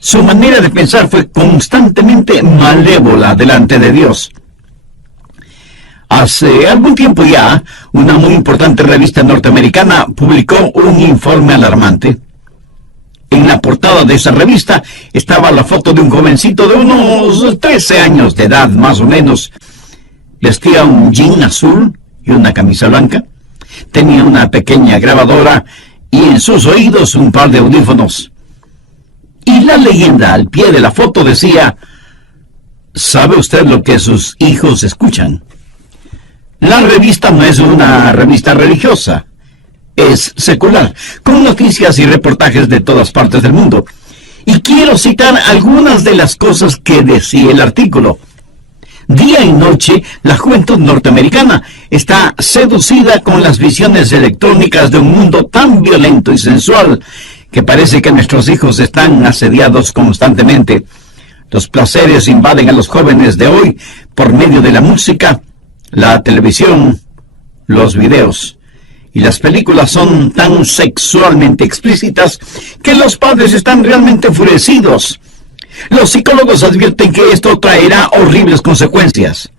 Su manera de pensar fue constantemente malévola delante de Dios. Hace algún tiempo ya, una muy importante revista norteamericana publicó un informe alarmante. En la portada de esa revista estaba la foto de un jovencito de unos 13 años de edad, más o menos. Vestía un jean azul y una camisa blanca. Tenía una pequeña grabadora y en sus oídos un par de audífonos. Y la leyenda al pie de la foto decía: ¿sabe usted lo que sus hijos escuchan? La revista no es una revista religiosa, es secular, con noticias y reportajes de todas partes del mundo. Y quiero citar algunas de las cosas que decía el artículo. Día y noche, la juventud norteamericana está seducida con las visiones electrónicas de un mundo tan violento y sensual que parece que nuestros hijos están asediados constantemente. Los placeres invaden a los jóvenes de hoy por medio de la música, la televisión, los videos. Y las películas son tan sexualmente explícitas que los padres están realmente enfurecidos. Los psicólogos advierten que esto traerá horribles consecuencias.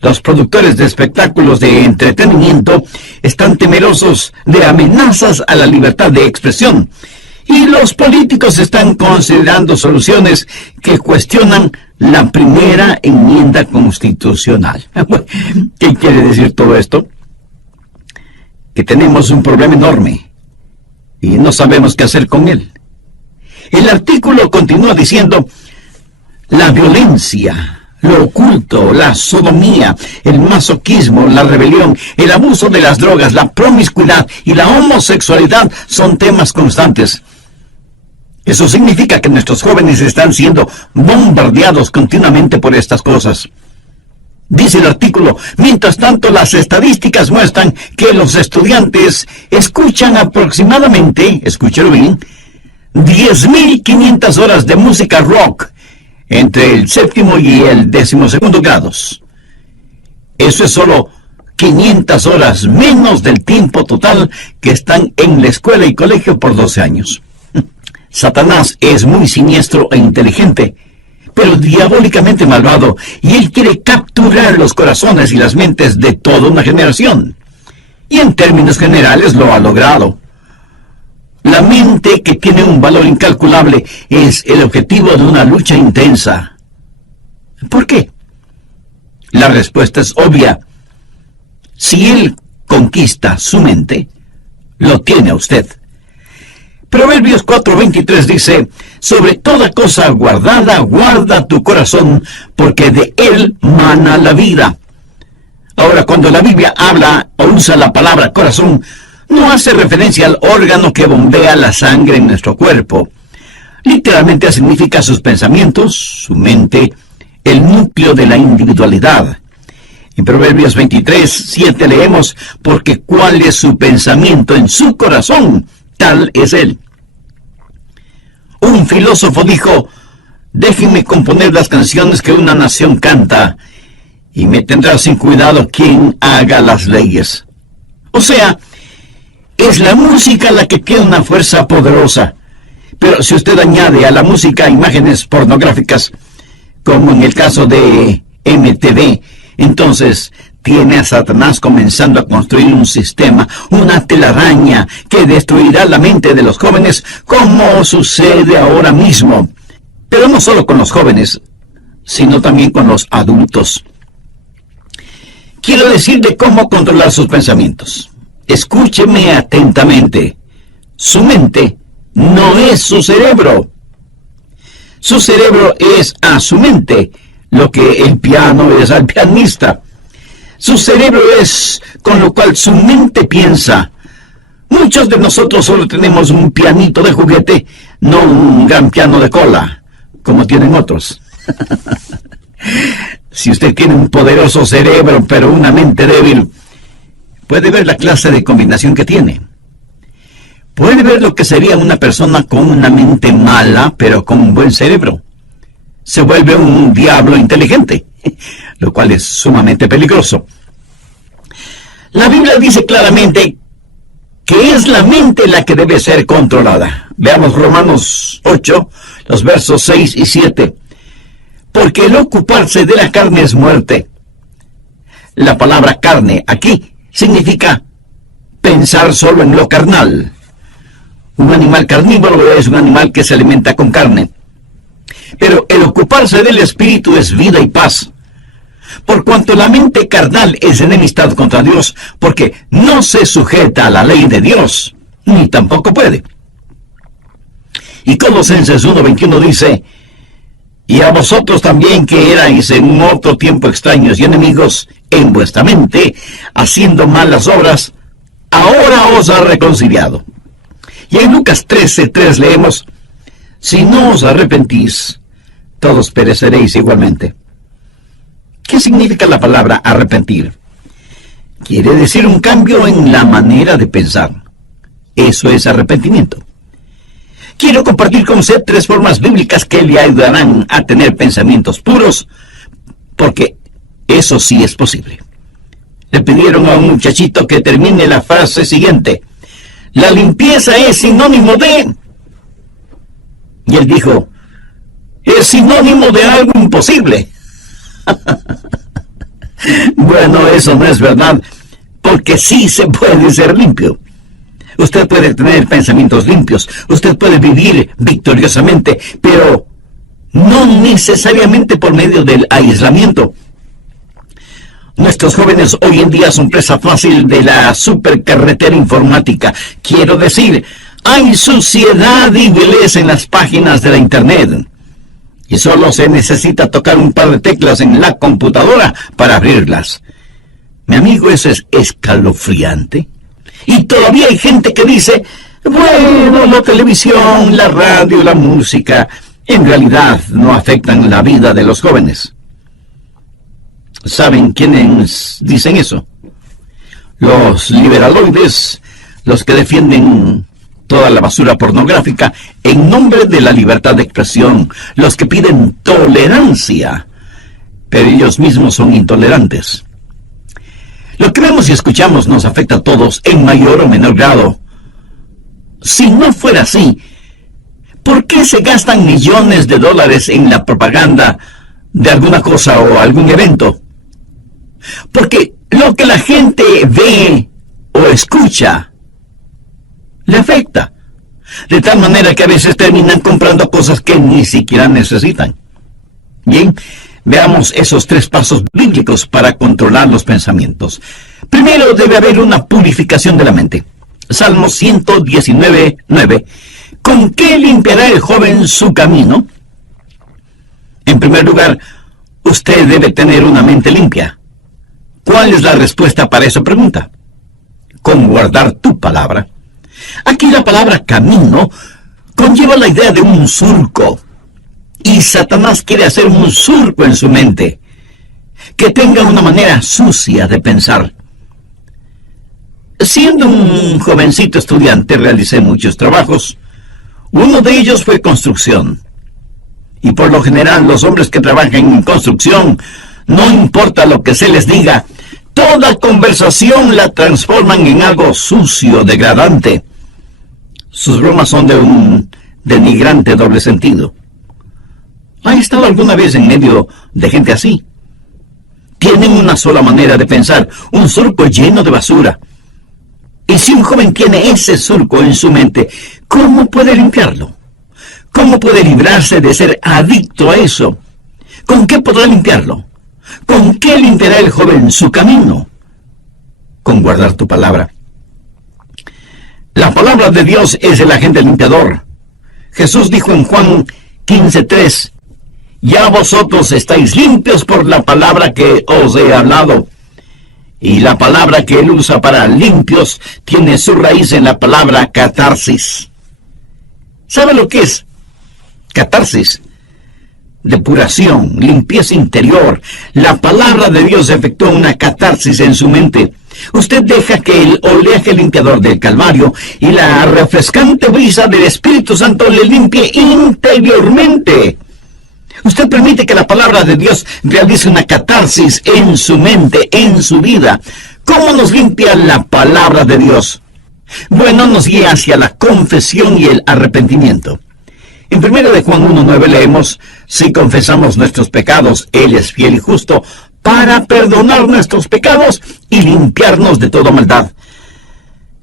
Los productores de espectáculos de entretenimiento están temerosos de amenazas a la libertad de expresión. Y los políticos están considerando soluciones que cuestionan la primera enmienda constitucional. ¿Qué quiere decir todo esto? Que tenemos un problema enorme y no sabemos qué hacer con él. El artículo continúa diciendo: la violencia, lo oculto, la sodomía, el masoquismo, la rebelión, el abuso de las drogas, la promiscuidad y la homosexualidad son temas constantes. Eso significa que nuestros jóvenes están siendo bombardeados continuamente por estas cosas. Dice el artículo: mientras tanto, las estadísticas muestran que los estudiantes escuchan aproximadamente, escúchelo bien, 10.500 horas de música rock entre el 7º y el 12º grados. Eso es solo 500 horas menos del tiempo total que están en la escuela y colegio por 12 años. Satanás es muy siniestro e inteligente, pero diabólicamente malvado, y él quiere capturar los corazones y las mentes de toda una generación. Y en términos generales lo ha logrado. La mente, que tiene un valor incalculable, es el objetivo de una lucha intensa. ¿Por qué? La respuesta es obvia. Si él conquista su mente, lo tiene a usted. Proverbios 4:23 dice: sobre toda cosa guardada, guarda tu corazón, porque de él mana la vida. Ahora, cuando la Biblia habla o usa la palabra corazón, no hace referencia al órgano que bombea la sangre en nuestro cuerpo. Literalmente significa sus pensamientos, su mente, el núcleo de la individualidad. En Proverbios 23:7 leemos: porque cuál es su pensamiento en su corazón, tal es él. Un filósofo dijo: déjenme componer las canciones que una nación canta, y me tendrá sin cuidado quien haga las leyes. O sea, es la música la que tiene una fuerza poderosa. Pero si usted añade a la música imágenes pornográficas, como en el caso de MTV, entonces tiene a Satanás comenzando a construir un sistema, una telaraña que destruirá la mente de los jóvenes, como sucede ahora mismo. Pero no solo con los jóvenes, sino también con los adultos. Quiero decirle cómo controlar sus pensamientos. Escúcheme atentamente. Su mente no es su cerebro. Su cerebro es a su mente lo que el piano es al pianista. Su cerebro es con lo cual su mente piensa. Muchos de nosotros solo tenemos un pianito de juguete, no un gran piano de cola, como tienen otros. Si usted tiene un poderoso cerebro, pero una mente débil, puede ver la clase de combinación que tiene. Puede ver lo que sería una persona con una mente mala, pero con un buen cerebro. Se vuelve un diablo inteligente, lo cual es sumamente peligroso. La Biblia dice claramente que es la mente la que debe ser controlada. Veamos Romanos 8, los versos 6 y 7. Porque el ocuparse de la carne es muerte. La palabra carne aquí significa pensar solo en lo carnal. Un animal carnívoro es un animal que se alimenta con carne. Pero el ocuparse del espíritu es vida y paz. Por cuanto la mente carnal es enemistad contra Dios, porque no se sujeta a la ley de Dios, ni tampoco puede. Y Colosenses 1:21 dice: y a vosotros también, que erais en otro tiempo extraños y enemigos en vuestra mente, haciendo malas obras, ahora os ha reconciliado. Y en Lucas 13:3 leemos: si no os arrepentís, todos pereceréis igualmente. ¿Qué significa la palabra arrepentir? Quiere decir un cambio en la manera de pensar. Eso es arrepentimiento. Quiero compartir con usted 3 formas bíblicas que le ayudarán a tener pensamientos puros, porque eso sí es posible. Le pidieron a un muchachito que termine la frase siguiente: la limpieza es sinónimo de... Y él dijo: es sinónimo de algo imposible. Bueno, eso no es verdad, porque sí se puede ser limpio. Usted puede tener pensamientos limpios, usted puede vivir victoriosamente, pero no necesariamente por medio del aislamiento. Nuestros jóvenes hoy en día son presa fácil de la supercarretera informática. Quiero decir, hay suciedad y vileza en las páginas de la internet. Y solo se necesita tocar un par de teclas en la computadora para abrirlas. Mi amigo, eso es escalofriante. Y todavía hay gente que dice: bueno, la televisión, la radio, la música, en realidad no afectan la vida de los jóvenes. ¿Saben quiénes dicen eso? Los liberaloides, los que defienden toda la basura pornográfica en nombre de la libertad de expresión, los que piden tolerancia, pero ellos mismos son intolerantes. Lo que vemos y escuchamos nos afecta a todos en mayor o menor grado. Si no fuera así, ¿por qué se gastan millones de dólares en la propaganda de alguna cosa o algún evento? Porque lo que la gente ve o escucha le afecta, de tal manera que a veces terminan comprando cosas que ni siquiera necesitan. Bien, veamos esos 3 pasos bíblicos para controlar los pensamientos. Primero, debe haber una purificación de la mente. Salmo 119:9. ¿Con qué limpiará el joven su camino? En primer lugar, usted debe tener una mente limpia. ¿Cuál es la respuesta para esa pregunta? Con guardar tu palabra. Aquí la palabra camino conlleva la idea de un surco. Y Satanás quiere hacer un surco en su mente, que tenga una manera sucia de pensar. Siendo un jovencito estudiante, realicé muchos trabajos. Uno de ellos fue construcción. Y por lo general, los hombres que trabajan en construcción, no importa lo que se les diga, toda conversación la transforman en algo sucio, degradante. Sus bromas son de un denigrante doble sentido. ¿Ha estado alguna vez en medio de gente así? Tienen una sola manera de pensar, un surco lleno de basura. Y si un joven tiene ese surco en su mente, ¿cómo puede limpiarlo? ¿Cómo puede librarse de ser adicto a eso? ¿Con qué podrá limpiarlo? ¿Con qué limpiará el joven su camino? Con guardar tu palabra. La palabra de Dios es el agente limpiador. Jesús dijo en Juan 15:3, ya vosotros estáis limpios por la palabra que os he hablado. Y la palabra que él usa para limpios tiene su raíz en la palabra catarsis. ¿Sabe lo que es? Catarsis. Depuración, limpieza interior. La palabra de Dios efectúa una catarsis en su mente. Usted deja que el oleaje limpiador del Calvario y la refrescante brisa del Espíritu Santo le limpie interiormente. Usted permite que la palabra de Dios realice una catarsis en su mente, en su vida. ¿Cómo nos limpia la palabra de Dios? Bueno, nos guía hacia la confesión y el arrepentimiento. En 1 de Juan 1:9 leemos: si confesamos nuestros pecados, Él es fiel y justo para perdonar nuestros pecados y limpiarnos de toda maldad.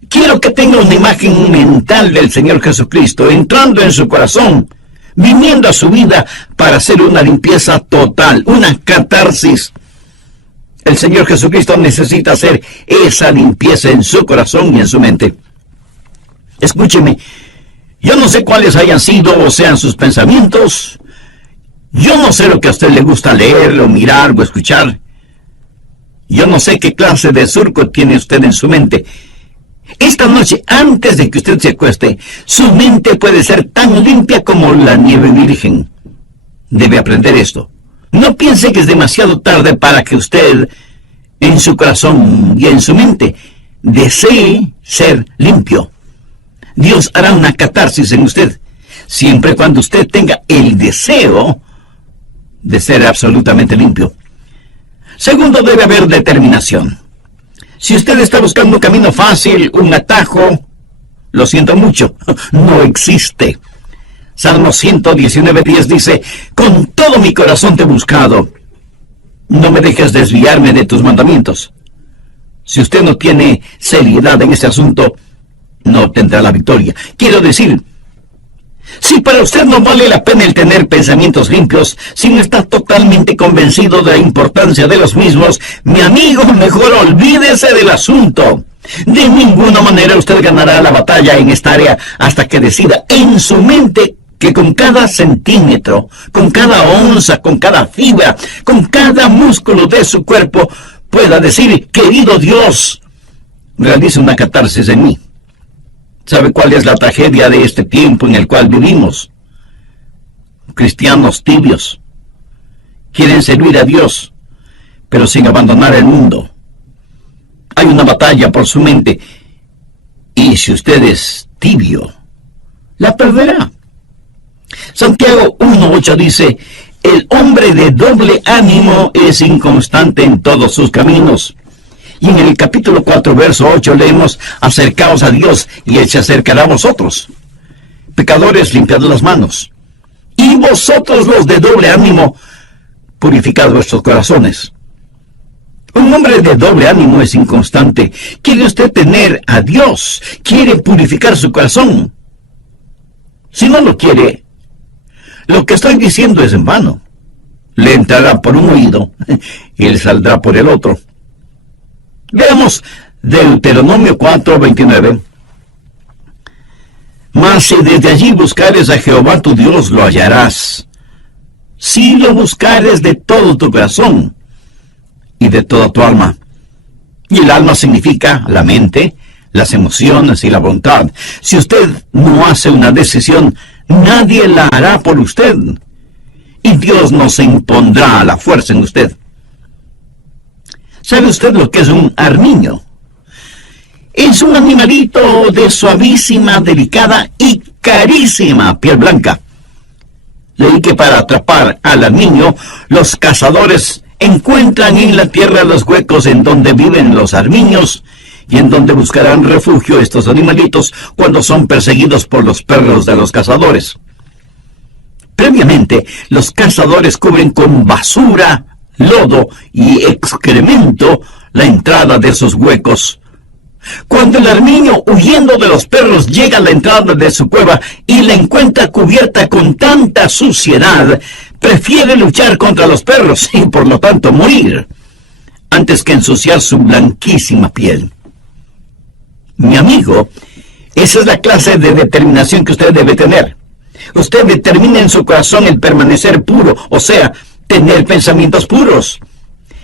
Quiero que tenga una imagen mental del Señor Jesucristo entrando en su corazón, viniendo a su vida para hacer una limpieza total, una catarsis. El Señor Jesucristo necesita hacer esa limpieza en su corazón y en su mente. Escúcheme, yo no sé cuáles hayan sido o sean sus pensamientos. Yo no sé lo que a usted le gusta leer, o mirar, o escuchar. Yo no sé qué clase de surco tiene usted en su mente. Esta noche, antes de que usted se acueste, su mente puede ser tan limpia como la nieve virgen. Debe aprender esto. No piense que es demasiado tarde para que usted, en su corazón y en su mente, desee ser limpio. Dios hará una catarsis en usted, siempre cuando usted tenga el deseo de ser absolutamente limpio. Segundo, debe haber determinación. Si usted está buscando un camino fácil, un atajo, lo siento mucho, no existe. Salmo 119:10 dice: con todo mi corazón te he buscado, no me dejes desviarme de tus mandamientos. Si usted no tiene seriedad en este asunto, no tendrá la victoria. Quiero decir, si para usted no vale la pena el tener pensamientos limpios, si no está totalmente convencido de la importancia de los mismos, mi amigo, mejor olvídese del asunto. De ninguna manera usted ganará la batalla en esta área hasta que decida en su mente que con cada centímetro, con cada onza, con cada fibra, con cada músculo de su cuerpo, pueda decir: querido Dios, realiza una catarsis en mí. ¿Sabe cuál es la tragedia de este tiempo en el cual vivimos? Cristianos tibios. Quieren servir a Dios, pero sin abandonar el mundo. Hay una batalla por su mente, y si usted es tibio, la perderá. Santiago 1:8 dice: el hombre de doble ánimo es inconstante en todos sus caminos. Y en el capítulo 4, verso 8 leemos: acercaos a Dios y Él se acercará a vosotros. Pecadores, limpiad las manos. Y vosotros, los de doble ánimo, purificad vuestros corazones. Un hombre de doble ánimo es inconstante. ¿Quiere usted tener a Dios? ¿Quiere purificar su corazón? Si no lo quiere, lo que estoy diciendo es en vano. Le entrará por un oído y le saldrá por el otro. Veamos Deuteronomio 4:29. Mas si desde allí buscares a Jehová tu Dios, lo hallarás. Si lo buscares de todo tu corazón y de toda tu alma. Y el alma significa la mente, las emociones y la voluntad. Si usted no hace una decisión, nadie la hará por usted. Y Dios no se impondrá a la fuerza en usted. ¿Sabe usted lo que es un armiño? Es un animalito de suavísima, delicada y carísima piel blanca. Leí que para atrapar al armiño, los cazadores encuentran en la tierra los huecos en donde viven los armiños y en donde buscarán refugio estos animalitos cuando son perseguidos por los perros de los cazadores. Previamente, los cazadores cubren con basura, lodo y excremento la entrada de esos huecos. Cuando el armiño, huyendo de los perros, llega a la entrada de su cueva y la encuentra cubierta con tanta suciedad, prefiere luchar contra los perros y por lo tanto morir, antes que ensuciar su blanquísima piel. Mi amigo, esa es la clase de determinación que usted debe tener. Usted determina en su corazón el permanecer puro, o sea, tener pensamientos puros.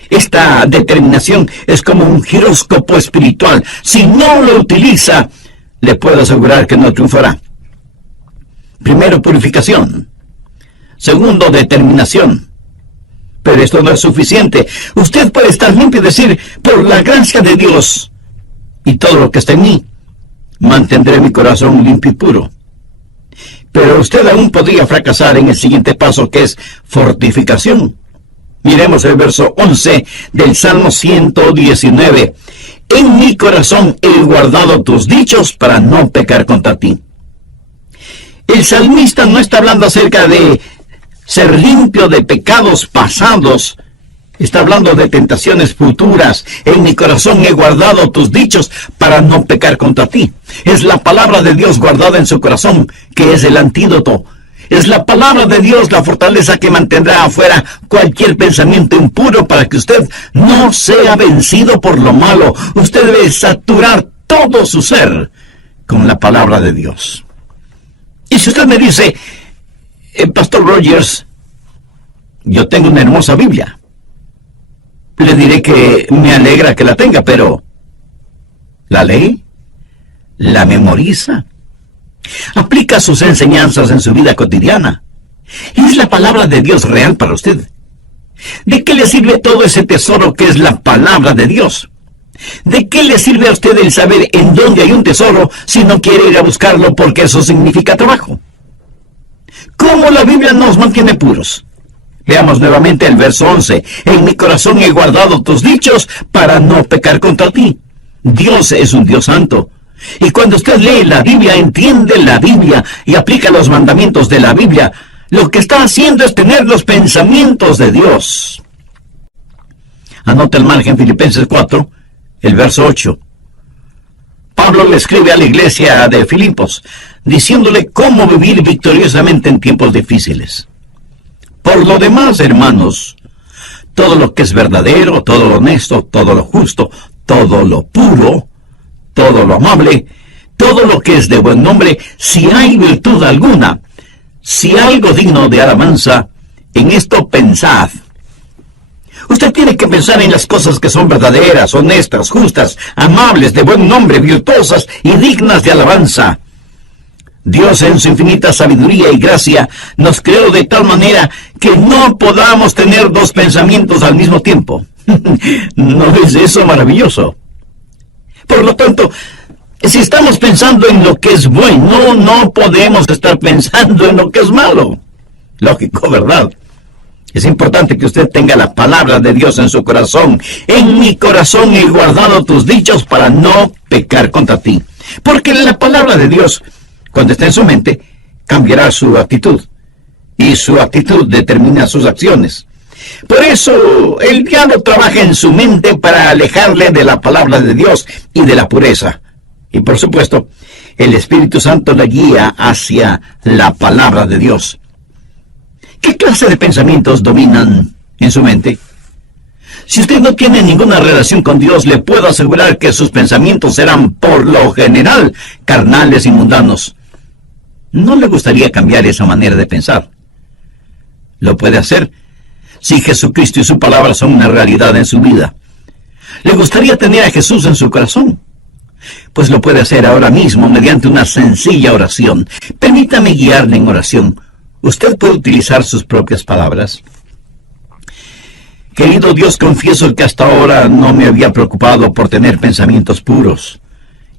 Esta determinación es como un giróscopo espiritual. Si no lo utiliza, le puedo asegurar que no triunfará. Primero, purificación. Segundo, determinación. Pero esto no es suficiente. Usted puede estar limpio y decir: por la gracia de Dios y todo lo que está en mí, mantendré mi corazón limpio y puro. Pero usted aún podría fracasar en el siguiente paso, que es fortificación. Miremos el verso 11 del Salmo 119. En mi corazón he guardado tus dichos para no pecar contra ti. El salmista no está hablando acerca de ser limpio de pecados pasados. Está hablando de tentaciones futuras. En mi corazón he guardado tus dichos para no pecar contra ti. Es la palabra de Dios guardada en su corazón, que es el antídoto. Es la palabra de Dios la fortaleza que mantendrá afuera cualquier pensamiento impuro para que usted no sea vencido por lo malo. Usted debe saturar todo su ser con la palabra de Dios. Y si usted me dice, Pastor Rogers, yo tengo una hermosa Biblia, le diré que me alegra que la tenga, pero ¿la lee? ¿La memoriza? ¿Aplica sus enseñanzas en su vida cotidiana? ¿Es la palabra de Dios real para usted? ¿De qué le sirve todo ese tesoro que es la palabra de Dios? ¿De qué le sirve a usted el saber en dónde hay un tesoro si no quiere ir a buscarlo porque eso significa trabajo? ¿Cómo la Biblia nos mantiene puros? Veamos nuevamente el verso 11. En mi corazón he guardado tus dichos para no pecar contra ti. Dios es un Dios santo. Y cuando usted lee la Biblia, entiende la Biblia y aplica los mandamientos de la Biblia, lo que está haciendo es tener los pensamientos de Dios. Anota el margen Filipenses 4, el verso 8. Pablo le escribe a la iglesia de Filipos, diciéndole cómo vivir victoriosamente en tiempos difíciles. Por lo demás, hermanos, todo lo que es verdadero, todo lo honesto, todo lo justo, todo lo puro, todo lo amable, todo lo que es de buen nombre, si hay virtud alguna, si algo digno de alabanza, en esto pensad. Usted tiene que pensar en las cosas que son verdaderas, honestas, justas, amables, de buen nombre, virtuosas y dignas de alabanza. Dios en su infinita sabiduría y gracia nos creó de tal manera que no podamos tener dos pensamientos al mismo tiempo. ¿No es eso maravilloso? Por lo tanto, si estamos pensando en lo que es bueno, no podemos estar pensando en lo que es malo. Lógico, ¿verdad? Es importante que usted tenga la palabra de Dios en su corazón. En mi corazón he guardado tus dichos para no pecar contra ti. Porque la palabra de Dios, cuando esté en su mente, cambiará su actitud. Y su actitud determina sus acciones. Por eso, el diablo trabaja en su mente para alejarle de la palabra de Dios y de la pureza. Y por supuesto, el Espíritu Santo le guía hacia la palabra de Dios. ¿Qué clase de pensamientos dominan en su mente? Si usted no tiene ninguna relación con Dios, le puedo asegurar que sus pensamientos serán, por lo general, carnales y mundanos. ¿No le gustaría cambiar esa manera de pensar? Lo puede hacer si Jesucristo y su palabra son una realidad en su vida. ¿Le gustaría tener a Jesús en su corazón? Pues lo puede hacer ahora mismo mediante una sencilla oración. Permítame guiarle en oración. Usted puede utilizar sus propias palabras. Querido Dios, confieso que hasta ahora no me había preocupado por tener pensamientos puros.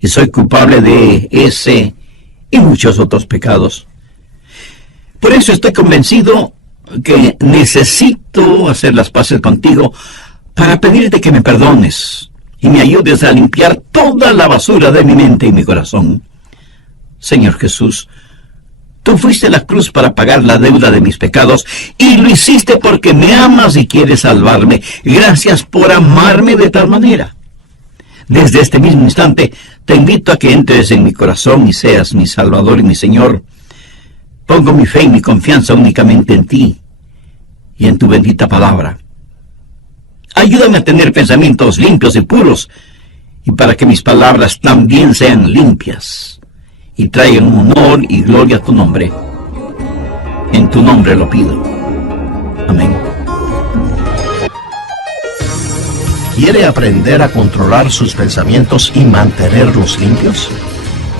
Y soy culpable de ese y muchos otros pecados. Por eso estoy convencido que necesito hacer las paces contigo para pedirte que me perdones y me ayudes a limpiar toda la basura de mi mente y mi corazón. Señor Jesús, tú fuiste a la cruz para pagar la deuda de mis pecados y lo hiciste porque me amas y quieres salvarme. Gracias por amarme de tal manera. Desde este mismo instante te invito a que entres en mi corazón y seas mi Salvador y mi Señor. Pongo mi fe y mi confianza únicamente en ti y en tu bendita palabra. Ayúdame a tener pensamientos limpios y puros, y para que mis palabras también sean limpias y traigan honor y gloria a tu nombre. En tu nombre lo pido. Amén. ¿Quiere aprender a controlar sus pensamientos y mantenerlos limpios?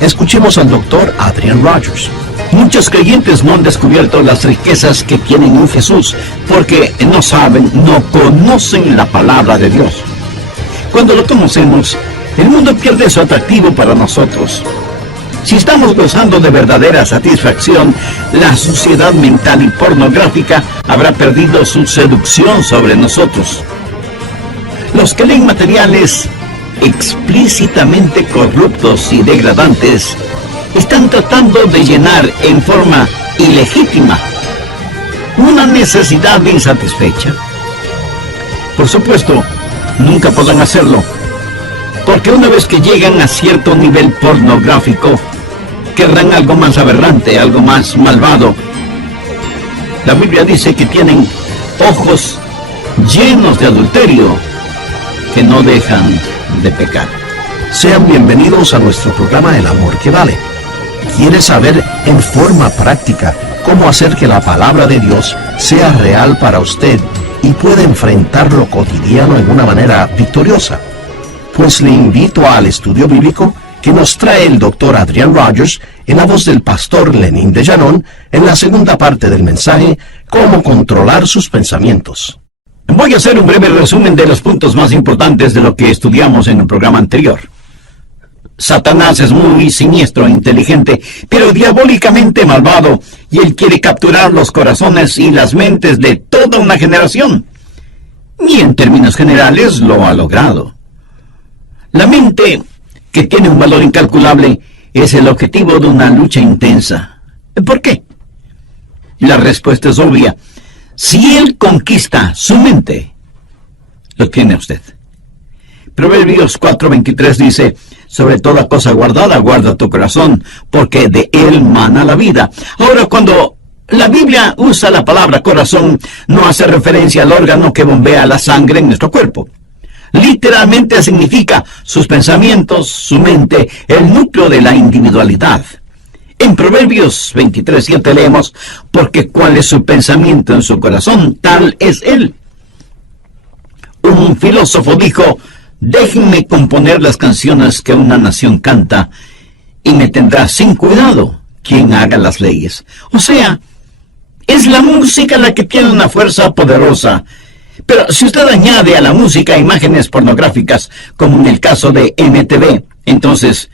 Escuchemos al doctor Adrian Rogers. Muchos creyentes no han descubierto las riquezas que tienen en Jesús porque no saben, no conocen la palabra de Dios. Cuando lo conocemos, el mundo pierde su atractivo para nosotros. Si estamos gozando de verdadera satisfacción, la suciedad mental y pornográfica habrá perdido su seducción sobre nosotros. Los que leen materiales explícitamente corruptos y degradantes están tratando de llenar en forma ilegítima una necesidad insatisfecha. Por supuesto, nunca podrán hacerlo, porque una vez que llegan a cierto nivel pornográfico, querrán algo más aberrante, algo más malvado. La Biblia dice que tienen ojos llenos de adulterio que no dejan de pecar. Sean bienvenidos a nuestro programa El Amor que Vale. ¿Quiere saber en forma práctica cómo hacer que la palabra de Dios sea real para usted y pueda enfrentar lo cotidiano en una manera victoriosa? Pues le invito al estudio bíblico que nos trae el Dr. Adrian Rogers en la voz del pastor Lenín de Llanón en la segunda parte del mensaje Cómo controlar sus pensamientos. Voy a hacer un breve resumen de los puntos más importantes de lo que estudiamos en el programa anterior. Satanás es muy siniestro e inteligente, pero diabólicamente malvado, y él quiere capturar los corazones y las mentes de toda una generación. Y en términos generales lo ha logrado. La mente, que tiene un valor incalculable, es el objetivo de una lucha intensa. ¿Por qué? La respuesta es obvia. Si él conquista su mente, lo tiene usted. Proverbios 4:23 dice: sobre toda cosa guardada, guarda tu corazón, porque de él mana la vida. Ahora, cuando la Biblia usa la palabra corazón, no hace referencia al órgano que bombea la sangre en nuestro cuerpo. Literalmente significa sus pensamientos, su mente, el núcleo de la individualidad. En Proverbios 23:7 leemos: porque cuál es su pensamiento en su corazón, tal es él. Un filósofo dijo: déjenme componer las canciones que una nación canta, y me tendrá sin cuidado quien haga las leyes. O sea, es la música la que tiene una fuerza poderosa. Pero si usted añade a la música imágenes pornográficas, como en el caso de MTV, entonces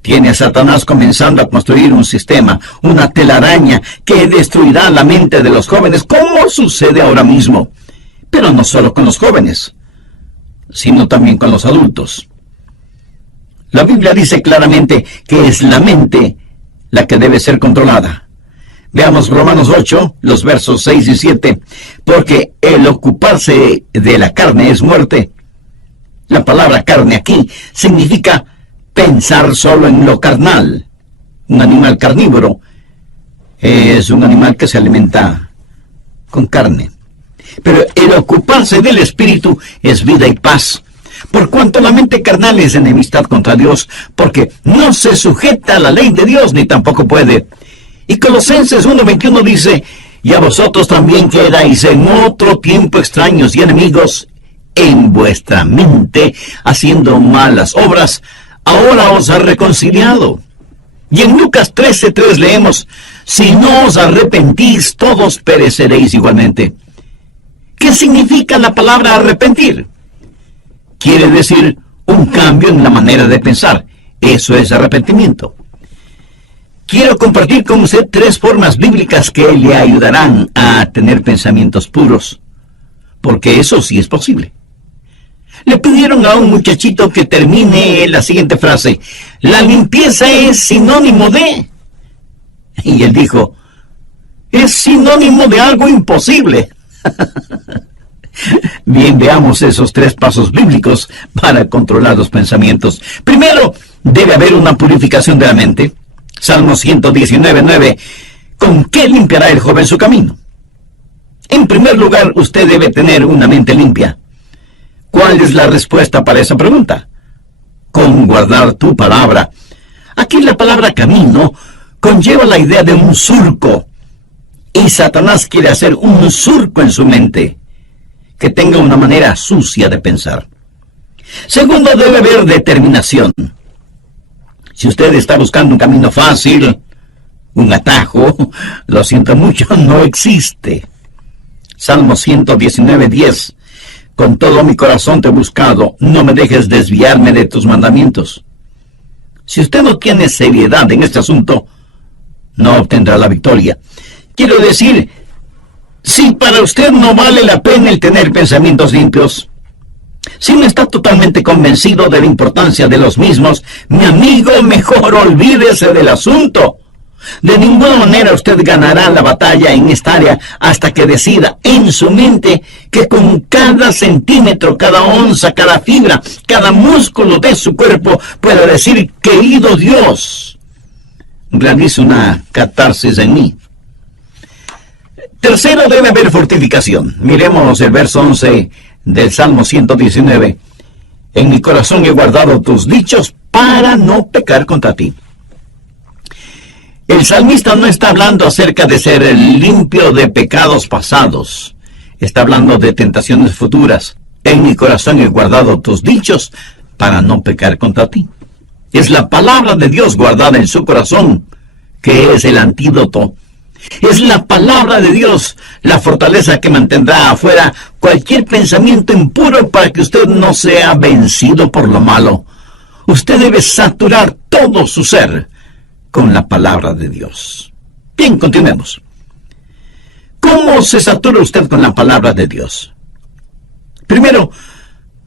tiene a Satanás comenzando a construir un sistema, una telaraña que destruirá la mente de los jóvenes, como sucede ahora mismo. Pero no solo con los jóvenes, sino también con los adultos. La Biblia dice claramente que es la mente la que debe ser controlada. Veamos Romanos 8, los versos 6 y 7. Porque el ocuparse de la carne es muerte. La palabra carne aquí significa pensar solo en lo carnal. Un animal carnívoro es un animal que se alimenta con carne. Pero el ocuparse del espíritu es vida y paz. Por cuanto la mente carnal es enemistad contra Dios, porque no se sujeta a la ley de Dios, ni tampoco puede. Y Colosenses 1:21 dice: y a vosotros también que erais en otro tiempo extraños y enemigos en vuestra mente, haciendo malas obras, ahora os ha reconciliado. Y en Lucas 13:3 leemos: si no os arrepentís, todos pereceréis igualmente. ¿Qué significa la palabra arrepentir? Quiere decir un cambio en la manera de pensar. Eso es arrepentimiento. Quiero compartir con usted 3 formas bíblicas que le ayudarán a tener pensamientos puros, porque eso sí es posible. Le pidieron a un muchachito que termine la siguiente frase: la limpieza es sinónimo de... Y él dijo: es sinónimo de algo imposible. Bien, veamos esos 3 pasos bíblicos para controlar los pensamientos. Primero, debe haber una purificación de la mente. Salmo 119:9. ¿Con qué limpiará el joven su camino? En primer lugar, usted debe tener una mente limpia. ¿Cuál es la respuesta para esa pregunta? Con guardar tu palabra. Aquí la palabra camino conlleva la idea de un surco. Y Satanás quiere hacer un surco en su mente, que tenga una manera sucia de pensar. Segundo, debe haber determinación. Si usted está buscando un camino fácil, un atajo, lo siento mucho, no existe. Salmo 119:10. Con todo mi corazón te he buscado, no me dejes desviarme de tus mandamientos. Si usted no tiene seriedad en este asunto, no obtendrá la victoria. Quiero decir, si para usted no vale la pena el tener pensamientos limpios, Si no está totalmente convencido de la importancia de los mismos, mi amigo, mejor olvídese del asunto. De ninguna manera usted ganará la batalla en esta área hasta que decida en su mente que con cada centímetro, cada onza, cada fibra, cada músculo de su cuerpo pueda decir: querido Dios, realiza una catarsis en mí. Tercero, debe haber fortificación. Miremos el verso 11 del Salmo 119. En mi corazón he guardado tus dichos para no pecar contra ti. El salmista no está hablando acerca de ser limpio de pecados pasados. Está hablando de tentaciones futuras. En mi corazón he guardado tus dichos para no pecar contra ti. Es la palabra de Dios guardada en su corazón que es el antídoto. Es la palabra de Dios la fortaleza que mantendrá afuera cualquier pensamiento impuro para que usted no sea vencido por lo malo. Usted debe saturar todo su ser con la palabra de Dios. Bien, continuemos. ¿Cómo se satura usted con la palabra de Dios? Primero,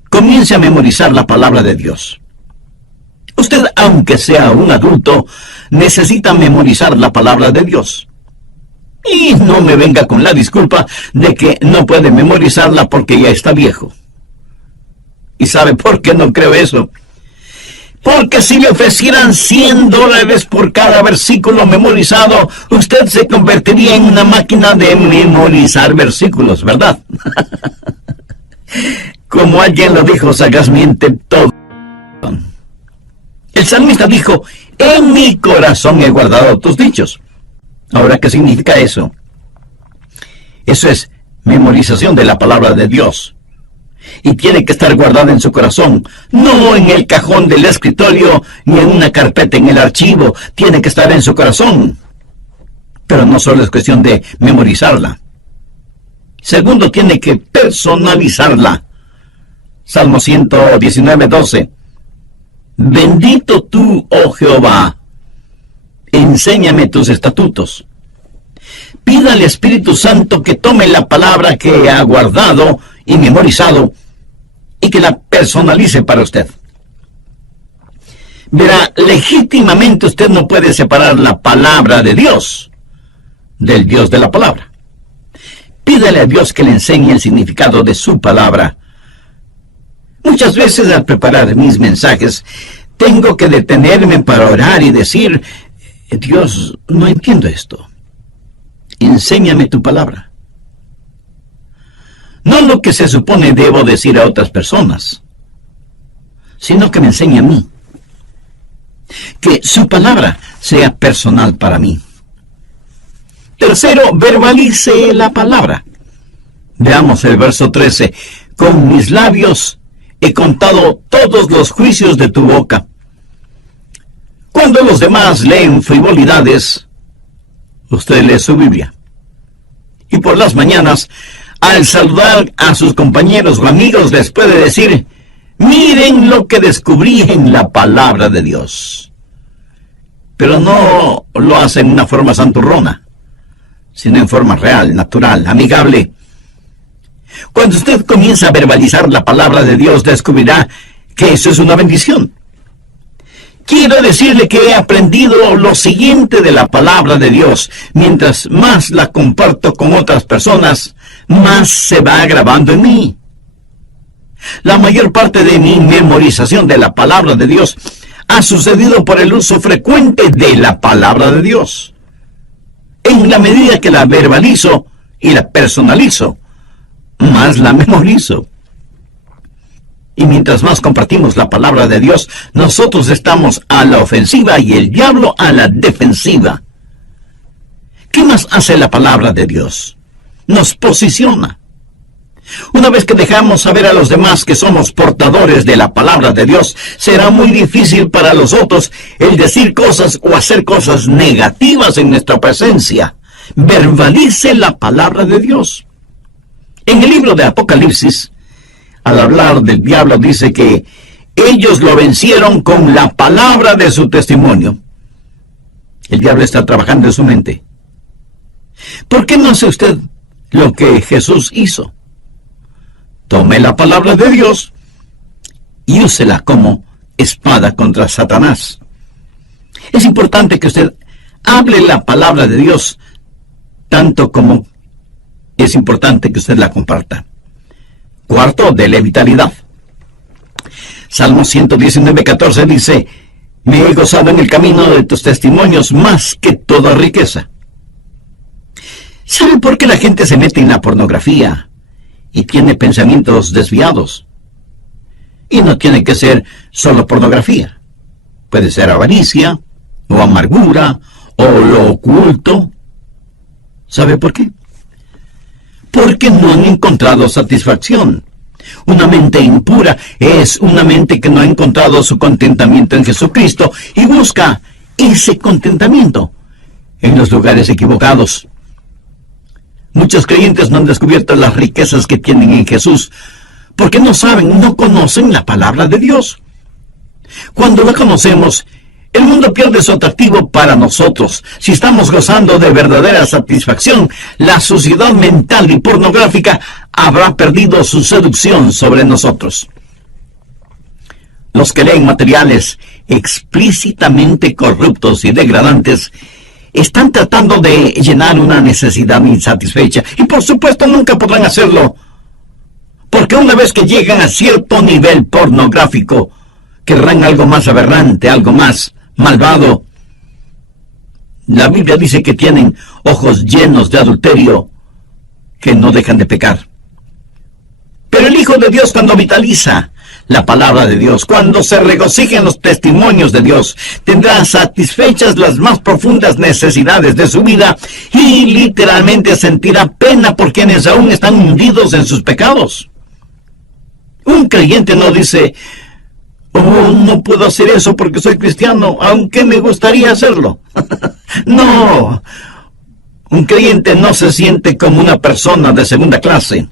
comience a memorizar la palabra de Dios. Usted, aunque sea un adulto, necesita memorizar la palabra de Dios. Y no me venga con la disculpa de que no puede memorizarla porque ya está viejo. ¿Y sabe por qué no creo eso? Porque si le ofrecieran $100 por cada versículo memorizado, usted se convertiría en una máquina de memorizar versículos, ¿verdad? Como alguien lo dijo sagazmente, todo. El salmista dijo: en mi corazón he guardado tus dichos. Ahora, ¿qué significa eso? Eso es memorización de la palabra de Dios. Y tiene que estar guardada en su corazón, no en el cajón del escritorio, ni en una carpeta en el archivo. Tiene que estar en su corazón. Pero no solo es cuestión de memorizarla. Segundo, tiene que personalizarla. Salmo 119:12. Bendito tú, oh Jehová, enséñame tus estatutos. Pida al Espíritu Santo que tome la palabra que ha guardado y memorizado y que la personalice para usted. Verá, legítimamente usted no puede separar la palabra de Dios del Dios de la palabra. Pídale a Dios que le enseñe el significado de su palabra. Muchas veces al preparar mis mensajes tengo que detenerme para orar y decir: Dios, no entiendo esto. Enséñame tu palabra. No lo que se supone debo decir a otras personas, sino que me enseñe a mí. Que su palabra sea personal para mí. Tercero, verbalice la palabra. Veamos el verso 13. Con mis labios he contado todos los juicios de tu boca. Cuando los demás leen frivolidades, usted lee su Biblia. Y por las mañanas, al saludar a sus compañeros o amigos, les puede decir: miren lo que descubrí en la palabra de Dios. Pero no lo hace en una forma santurrona, sino en forma real, natural, amigable. Cuando usted comienza a verbalizar la palabra de Dios, descubrirá que eso es una bendición. Quiero decirle que he aprendido lo siguiente de la palabra de Dios. Mientras más la comparto con otras personas, más se va grabando en mí. La mayor parte de mi memorización de la palabra de Dios ha sucedido por el uso frecuente de la palabra de Dios. En la medida que la verbalizo y la personalizo, más la memorizo. Y mientras más compartimos la palabra de Dios, nosotros estamos a la ofensiva y el diablo a la defensiva. ¿Qué más hace la palabra de Dios? Nos posiciona. Una vez que dejamos saber a los demás que somos portadores de la palabra de Dios, será muy difícil para los otros el decir cosas o hacer cosas negativas en nuestra presencia. Verbalice la palabra de Dios. En el libro de Apocalipsis, al hablar del diablo, dice que ellos lo vencieron con la palabra de su testimonio. El diablo está trabajando en su mente. ¿Por qué no hace usted lo que Jesús hizo? Tome la palabra de Dios y úsela como espada contra Satanás. Es importante que usted hable la palabra de Dios, tanto como es importante que usted la comparta. Cuarto, dele vitalidad. Salmo 119:14 dice: me he gozado en el camino de tus testimonios más que toda riqueza. ¿Sabe por qué la gente se mete en la pornografía y tiene pensamientos desviados? Y no tiene que ser solo pornografía. Puede ser avaricia, o amargura, o lo oculto. ¿Sabe por qué? Porque no han encontrado satisfacción. Una mente impura es una mente que no ha encontrado su contentamiento en Jesucristo y busca ese contentamiento en los lugares equivocados. Muchos creyentes no han descubierto las riquezas que tienen en Jesús porque no saben, no conocen la palabra de Dios. Cuando la conocemos, el mundo pierde su atractivo para nosotros. Si estamos gozando de verdadera satisfacción, la suciedad mental y pornográfica habrá perdido su seducción sobre nosotros. Los que leen materiales explícitamente corruptos y degradantes están tratando de llenar una necesidad insatisfecha y por supuesto nunca podrán hacerlo, porque una vez que llegan a cierto nivel pornográfico, querrán algo más aberrante, algo más malvado. La Biblia dice que tienen ojos llenos de adulterio que no dejan de pecar. Pero el Hijo de Dios, cuando vitaliza la palabra de Dios, cuando se regocija en los testimonios de Dios, tendrá satisfechas las más profundas necesidades de su vida y literalmente sentirá pena por quienes aún están hundidos en sus pecados. Un creyente no dice: oh, no puedo hacer eso porque soy cristiano, aunque me gustaría hacerlo. No, un creyente no se siente como una persona de segunda clase.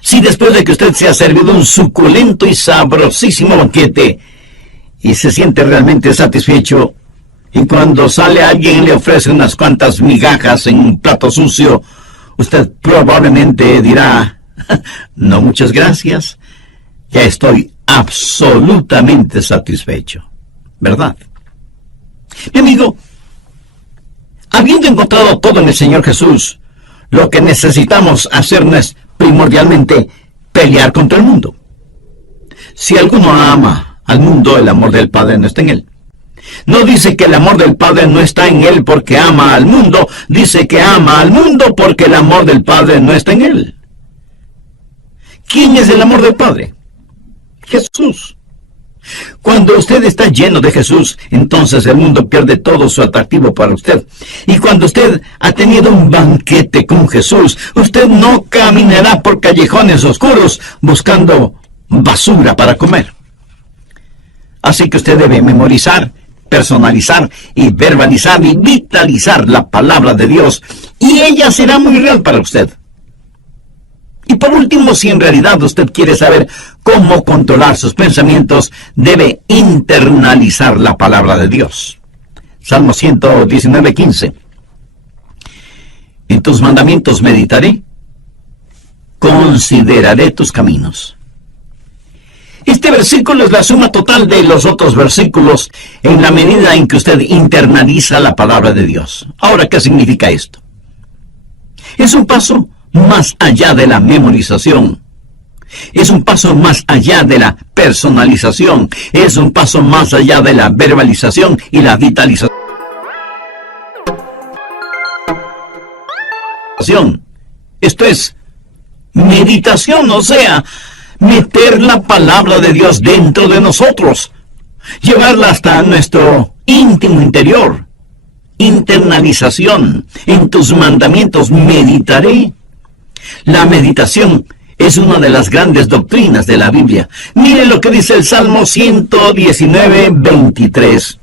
Si después de que usted se ha servido un suculento y sabrosísimo banquete y se siente realmente satisfecho, y cuando sale alguien y le ofrece unas cuantas migajas en un plato sucio, usted probablemente dirá: no, muchas gracias, ya estoy absolutamente satisfecho, ¿verdad? Mi amigo, habiendo encontrado todo en el Señor Jesús, lo que necesitamos hacer no es primordialmente pelear contra el mundo. Si alguno ama al mundo, el amor del Padre no está en él. No dice que el amor del Padre no está en él porque ama al mundo, dice que ama al mundo porque el amor del Padre no está en él. ¿Quién es el amor del Padre? Jesús. Cuando usted está lleno de Jesús, entonces el mundo pierde todo su atractivo para usted. Y cuando usted ha tenido un banquete con Jesús, usted no caminará por callejones oscuros buscando basura para comer. Así que usted debe memorizar, personalizar y verbalizar y vitalizar la palabra de Dios, y ella será muy real para usted. Y por último, si en realidad usted quiere saber cómo controlar sus pensamientos, debe internalizar la palabra de Dios. Salmo 119:15. En tus mandamientos meditaré, consideraré tus caminos. Este versículo es la suma total de los otros versículos en la medida en que usted internaliza la palabra de Dios. Ahora, ¿qué significa esto? Es un paso más allá de la memorización. Es un paso más allá de la personalización. Es un paso más allá de la verbalización y la vitalización. Esto es meditación, o sea, meter la palabra de Dios dentro de nosotros, llevarla hasta nuestro íntimo interior. Internalización. En tus mandamientos meditaré. La meditación es una de las grandes doctrinas de la Biblia. Mire lo que dice el Salmo 119:23.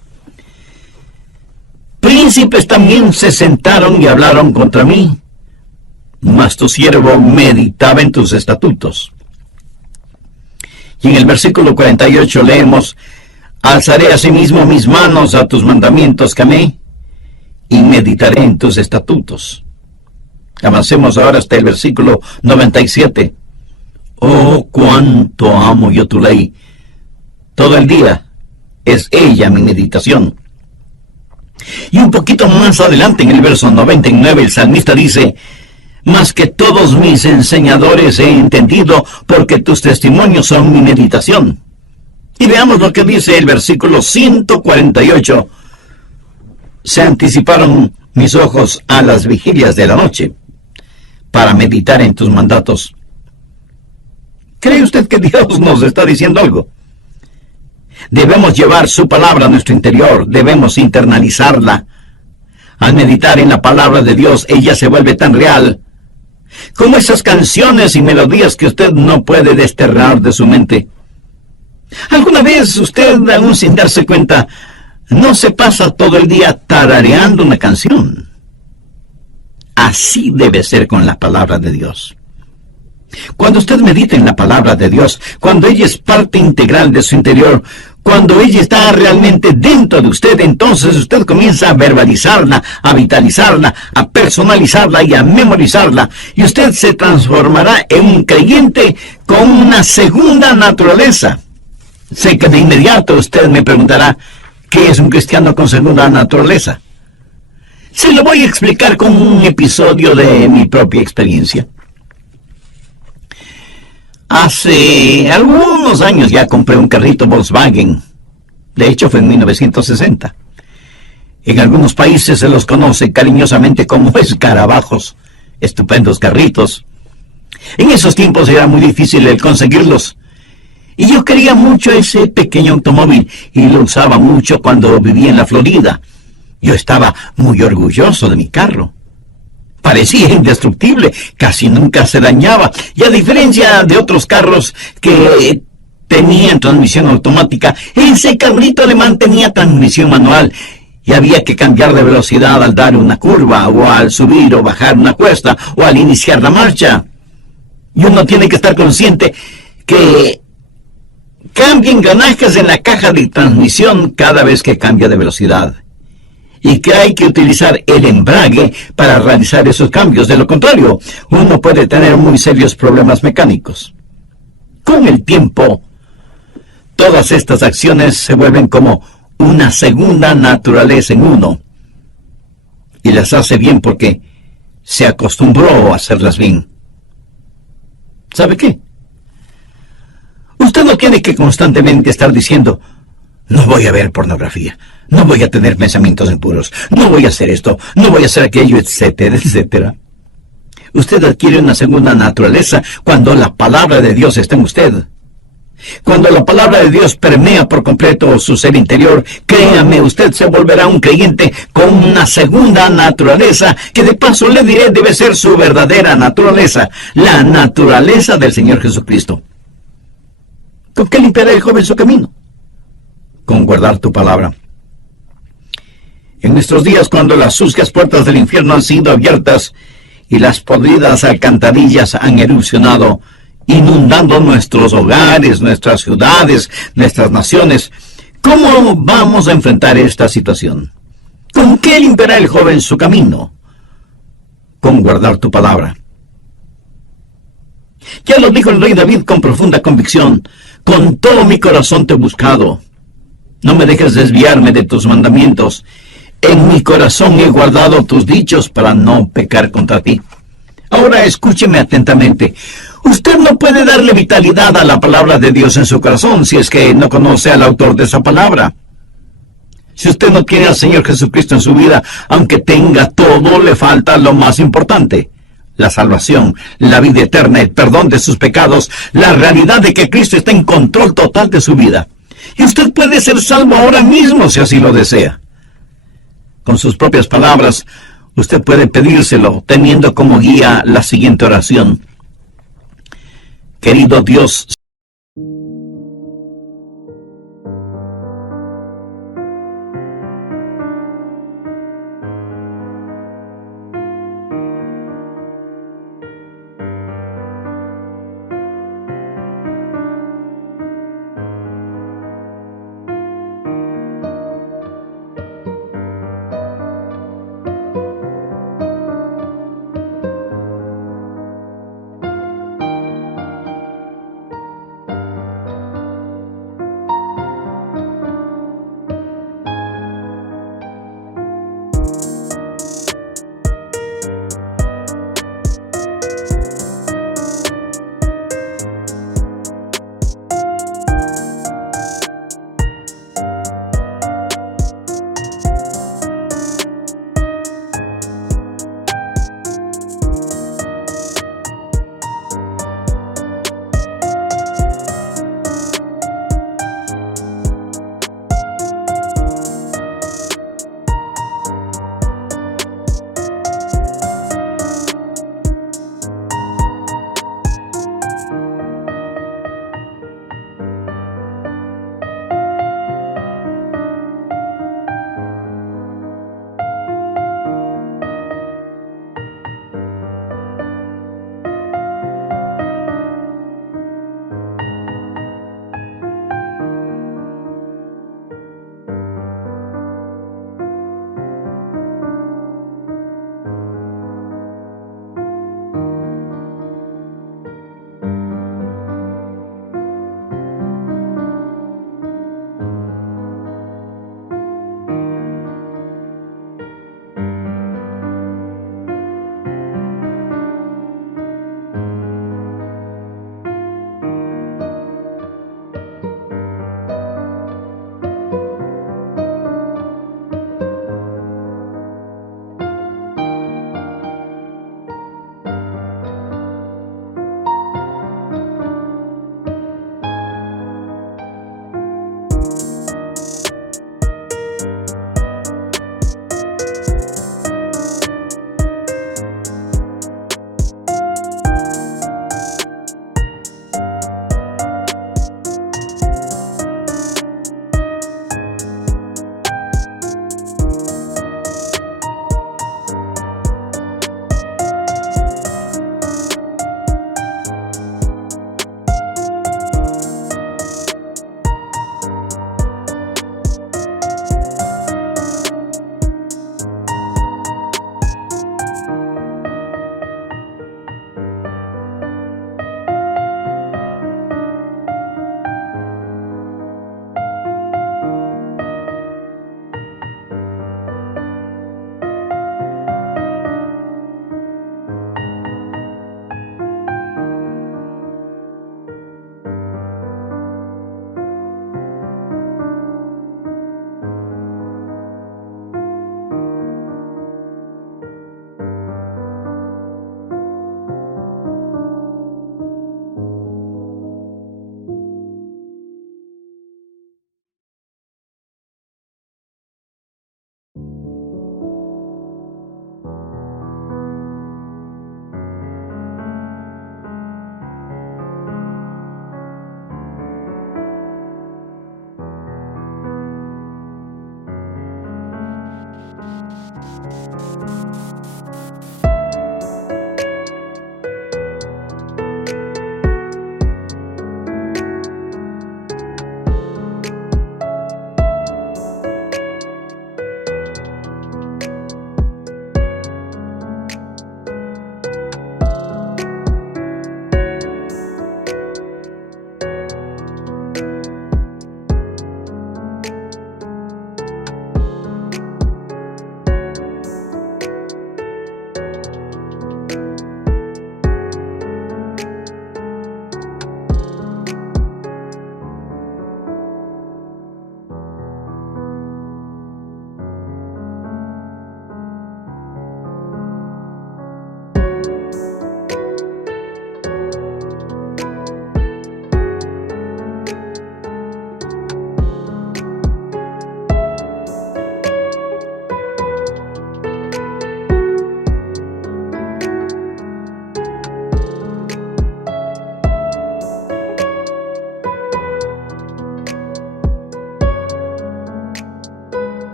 Príncipes también se sentaron y hablaron contra mí, mas tu siervo meditaba en tus estatutos. Y en el versículo 48 leemos: alzaré asimismo mis manos a tus mandamientos que amé, y meditaré en tus estatutos. Avancemos ahora hasta el versículo 97. Oh, cuánto amo yo tu ley. Todo el día es ella mi meditación. Y un poquito más adelante, en el verso 99, el salmista dice: más que todos mis enseñadores he entendido, porque tus testimonios son mi meditación. Y veamos lo que dice el versículo 148. Se anticiparon mis ojos a las vigilias de la noche, para meditar en tus mandatos. ¿Cree usted que Dios nos está diciendo algo? Debemos llevar su palabra a nuestro interior, debemos internalizarla. Al meditar en la palabra de Dios, ella se vuelve tan real como esas canciones y melodías que usted no puede desterrar de su mente. ¿Alguna vez usted, aún sin darse cuenta, no se pasa todo el día tarareando una canción? Así debe ser con la palabra de Dios. Cuando usted medita en la palabra de Dios, cuando ella es parte integral de su interior, cuando ella está realmente dentro de usted, entonces usted comienza a verbalizarla, a vitalizarla, a personalizarla y a memorizarla. Y usted se transformará en un creyente con una segunda naturaleza. Sé que de inmediato usted me preguntará, ¿qué es un cristiano con segunda naturaleza? Se lo voy a explicar con un episodio de mi propia experiencia. Hace algunos años ya compré un carrito Volkswagen. De hecho, fue en 1960. En algunos países se los conoce cariñosamente como escarabajos. Estupendos carritos. En esos tiempos era muy difícil el conseguirlos. Y yo quería mucho ese pequeño automóvil y lo usaba mucho cuando vivía en la Florida. Yo estaba muy orgulloso de mi carro. Parecía indestructible, casi nunca se dañaba, y a diferencia de otros carros que tenían transmisión automática, ese carrito alemán tenía transmisión manual, y había que cambiar de velocidad al dar una curva, o al subir o bajar una cuesta, o al iniciar la marcha. Y uno tiene que estar consciente que cambia engranajes en la caja de transmisión cada vez que cambia de velocidad, y que hay que utilizar el embrague para realizar esos cambios. De lo contrario, uno puede tener muy serios problemas mecánicos. Con el tiempo, todas estas acciones se vuelven como una segunda naturaleza en uno, y las hace bien porque se acostumbró a hacerlas bien. ¿Sabe qué? Usted no tiene que constantemente estar diciendo: no voy a ver pornografía, no voy a tener pensamientos impuros, no voy a hacer esto, no voy a hacer aquello, etcétera, etcétera. Usted adquiere una segunda naturaleza cuando la palabra de Dios está en usted. Cuando la palabra de Dios permea por completo su ser interior, créame, usted se volverá un creyente con una segunda naturaleza, que de paso le diré debe ser su verdadera naturaleza, la naturaleza del Señor Jesucristo. ¿Con qué limpiará el joven su camino? Con guardar tu palabra. En nuestros días, cuando las sucias puertas del infierno han sido abiertas y las podridas alcantarillas han erupcionado, inundando nuestros hogares, nuestras ciudades, nuestras naciones, ¿cómo vamos a enfrentar esta situación? ¿Con qué limpiará el joven su camino? Con guardar tu palabra. Ya lo dijo el rey David con profunda convicción: con todo mi corazón te he buscado. No me dejes desviarme de tus mandamientos. En mi corazón he guardado tus dichos para no pecar contra ti. Ahora escúcheme atentamente. Usted no puede darle vitalidad a la palabra de Dios en su corazón si es que no conoce al autor de esa palabra. Si usted no tiene al Señor Jesucristo en su vida, aunque tenga todo, le falta lo más importante: la salvación, la vida eterna, el perdón de sus pecados, la realidad de que Cristo está en control total de su vida. Y usted puede ser salvo ahora mismo si así lo desea. Con sus propias palabras, usted puede pedírselo teniendo como guía la siguiente oración: querido Dios,